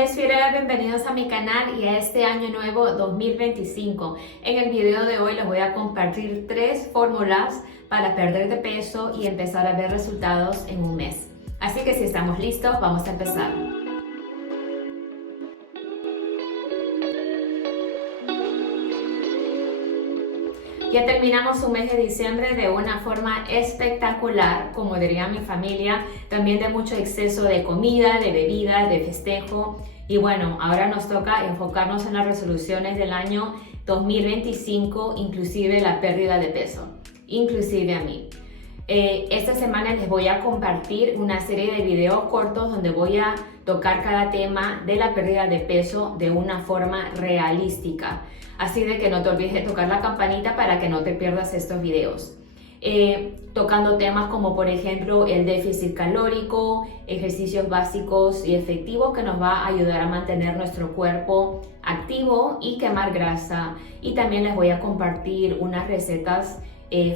les fieles, bienvenidos a mi canal y a este año nuevo 2025. En el video de hoy les voy a compartir 3 fórmulas para perder de peso y empezar a ver resultados en un mes. Así que si estamos listos, vamos a empezar. Ya terminamos un mes de diciembre de una forma espectacular, como diría mi familia, también de mucho exceso de comida, de bebida, de festejo. Y bueno, ahora nos toca enfocarnos en las resoluciones del año 2025, inclusive la pérdida de peso, inclusive a mí. Esta semana les voy a compartir una serie de videos cortos donde voy a tocar cada tema de la pérdida de peso de una forma realística. Así de que no te olvides de tocar la campanita para que no te pierdas estos videos. Tocando temas como por ejemplo el déficit calórico, ejercicios básicos y efectivos que nos va a ayudar a mantener nuestro cuerpo activo y quemar grasa. Y también les voy a compartir unas recetas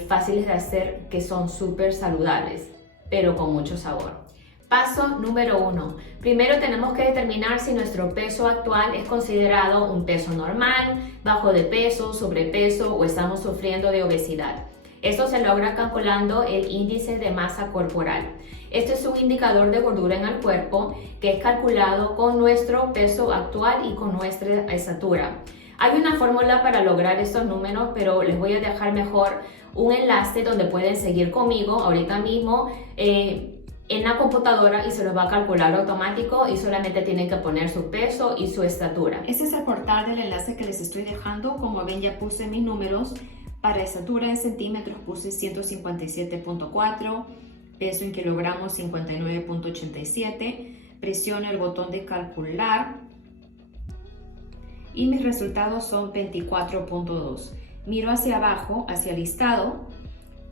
fáciles de hacer que son súper saludables, pero con mucho sabor. Paso número 1. Primero tenemos que determinar si nuestro peso actual es considerado un peso normal, bajo de peso, sobrepeso o estamos sufriendo de obesidad. Esto se logra calculando el índice de masa corporal. Este es un indicador de gordura en el cuerpo que es calculado con nuestro peso actual y con nuestra estatura. Hay una fórmula para lograr estos números, pero les voy a dejar mejor un enlace donde pueden seguir conmigo ahorita mismo en la computadora y se los va a calcular automático y solamente tienen que poner su peso y su estatura. Este es el portal del enlace que les estoy dejando. Como ven, ya puse mis números. Para estatura en centímetros puse 157.4, peso en kilogramos 59.87, presiono el botón de calcular y mis resultados son 24.2. Miro hacia abajo, hacia el listado,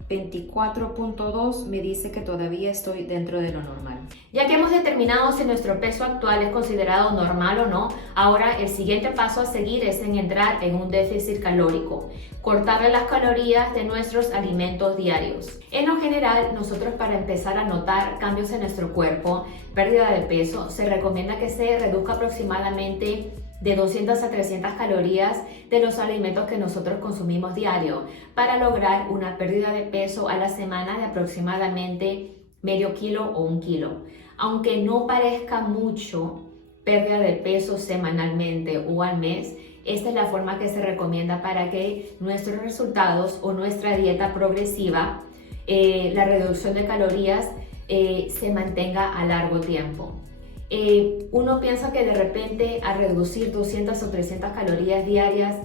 24.2 me dice que todavía estoy dentro de lo normal. Ya que hemos determinado si nuestro peso actual es considerado normal o no, ahora el siguiente paso a seguir es en entrar en un déficit calórico, cortarle las calorías de nuestros alimentos diarios. En lo general, nosotros para empezar a notar cambios en nuestro cuerpo, pérdida de peso, se recomienda que se reduzca aproximadamente de 200 a 300 calorías de los alimentos que nosotros consumimos diario para lograr una pérdida de peso a la semana de aproximadamente medio kilo o 1 kilo. Aunque no parezca mucho pérdida de peso semanalmente o al mes, esta es la forma que se recomienda para que nuestros resultados o nuestra dieta progresiva, la reducción de calorías, se mantenga a largo tiempo. Uno piensa que de repente al reducir 200 o 300 calorías diarias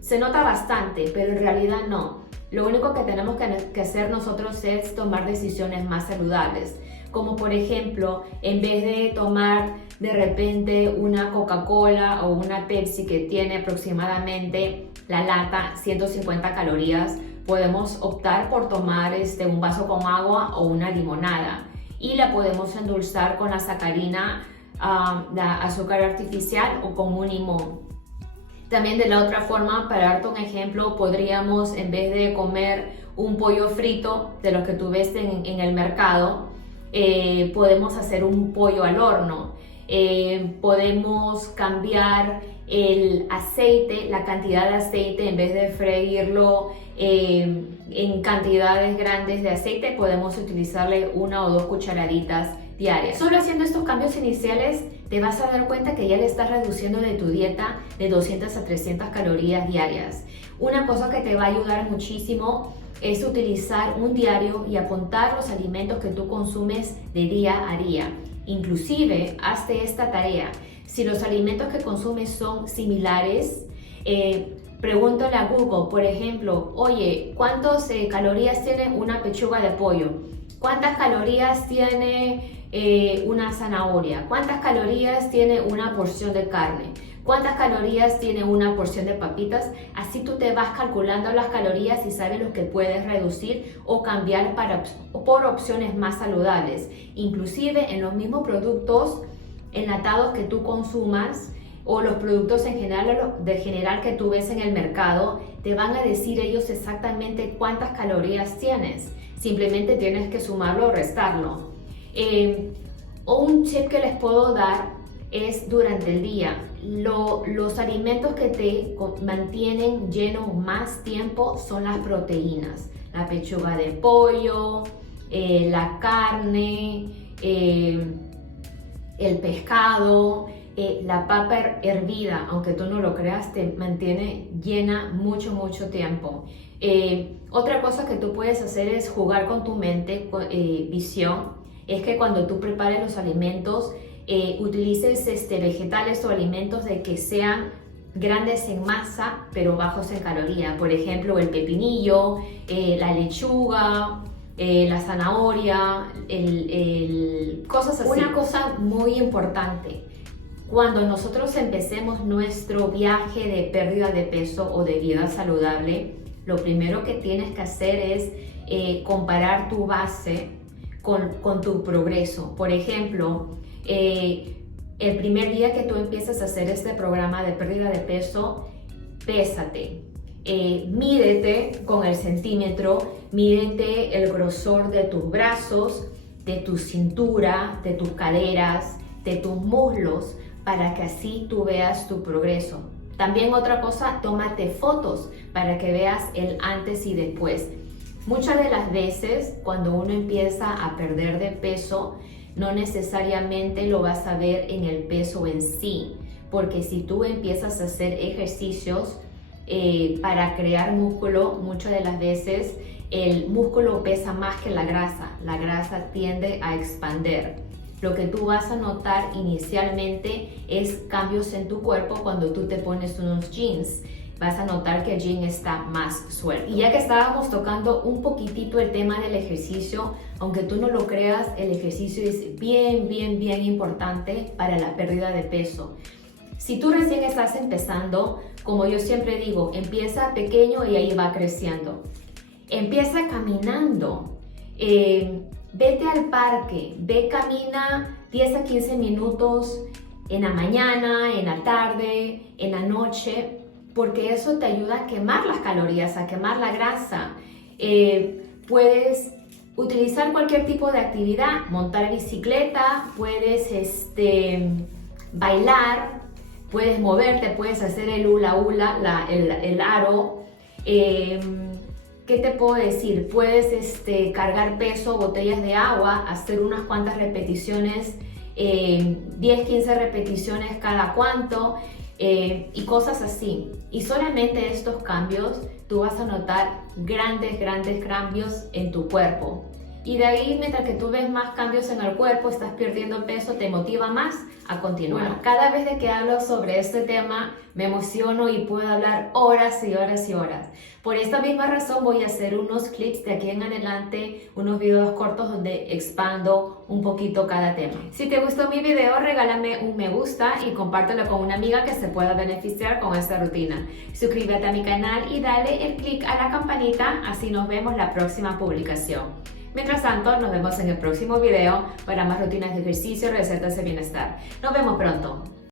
se nota bastante, pero en realidad no. Lo único que tenemos que hacer nosotros es tomar decisiones más saludables, como por ejemplo, en vez de tomar de repente una Coca-Cola o una Pepsi que tiene aproximadamente la lata 150 calorías, podemos optar por tomar un vaso con agua o una limonada. Y la podemos endulzar con la sacarina, la azúcar artificial o con un limón. También de la otra forma, para darte un ejemplo, podríamos en vez de comer un pollo frito de los que tú ves en el mercado, podemos hacer un pollo al horno. Podemos cambiar el aceite, la cantidad de aceite, en vez de freírlo en cantidades grandes de aceite, podemos utilizarle 1 o 2 cucharaditas diarias. Solo haciendo estos cambios iniciales te vas a dar cuenta que ya le estás reduciendo de tu dieta de 200 a 300 calorías diarias. Una cosa que te va a ayudar muchísimo es utilizar un diario y apuntar los alimentos que tú consumes de día a día. Inclusive, hazte esta tarea. Si los alimentos que consumes son similares, pregúntale a Google, por ejemplo, oye, ¿cuántas calorías tiene una pechuga de pollo? ¿Cuántas calorías tiene una zanahoria? ¿Cuántas calorías tiene una porción de carne? ¿Cuántas calorías tiene una porción de papitas? Así tú te vas calculando las calorías y sabes lo que puedes reducir o cambiar por opciones más saludables. Inclusive en los mismos productos enlatados que tú consumas o los productos en general que tú ves en el mercado, te van a decir ellos exactamente cuántas calorías tienes. Simplemente tienes que sumarlo o restarlo. O un tip que les puedo dar es durante el día. Los alimentos que te mantienen lleno más tiempo son las proteínas. La pechuga de pollo, la carne, el pescado, la papa hervida, aunque tú no lo creas, te mantiene llena mucho tiempo. Otra cosa que tú puedes hacer es jugar con tu mente, visión. Es que cuando tú prepares los alimentos, utilices vegetales o alimentos de que sean grandes en masa, pero bajos en caloría. Por ejemplo, el pepinillo, la lechuga, la zanahoria, cosas así. Una cosa muy importante, cuando nosotros empecemos nuestro viaje de pérdida de peso o de vida saludable, lo primero que tienes que hacer es comparar tu base con tu progreso. Por ejemplo, el primer día que tú empiezas a hacer este programa de pérdida de peso, pésate. Mídete con el centímetro, mídete el grosor de tus brazos, de tu cintura, de tus caderas, de tus muslos, para que así tú veas tu progreso. También otra cosa, tómate fotos para que veas el antes y después. Muchas de las veces cuando uno empieza a perder de peso, no necesariamente lo vas a ver en el peso en sí, porque si tú empiezas a hacer ejercicios para crear músculo, muchas de las veces el músculo pesa más que la grasa tiende a expander. Lo que tú vas a notar inicialmente es cambios en tu cuerpo cuando tú te pones unos jeans. Vas a notar que el jean está más suelto. Y ya que estábamos tocando un poquitito el tema del ejercicio, aunque tú no lo creas, el ejercicio es bien importante para la pérdida de peso. Si tú recién estás empezando, como yo siempre digo, empieza pequeño y ahí va creciendo. Empieza caminando. Vete al parque, camina 10 a 15 minutos en la mañana, en la tarde, en la noche, porque eso te ayuda a quemar las calorías, a quemar la grasa. Puedes utilizar cualquier tipo de actividad, montar bicicleta, puedes bailar, puedes moverte, puedes hacer el hula hula, el aro. ¿Qué te puedo decir? Puedes cargar peso, botellas de agua, hacer unas cuantas repeticiones, 10-15 repeticiones cada cuanto, y cosas así. Y solamente estos cambios tú vas a notar grandes cambios en tu cuerpo. Y de ahí, mientras que tú ves más cambios en el cuerpo, estás perdiendo peso, te motiva más a continuar. Bueno, cada vez de que hablo sobre este tema, me emociono y puedo hablar horas y horas. Por esta misma razón voy a hacer unos clips de aquí en adelante, unos videos cortos donde expando un poquito cada tema. Si te gustó mi video, regálame un me gusta y compártelo con una amiga que se pueda beneficiar con esta rutina. Suscríbete a mi canal y dale el clic a la campanita, así nos vemos la próxima publicación. Mientras tanto, nos vemos en el próximo video para más rutinas de ejercicio y recetas de bienestar. Nos vemos pronto.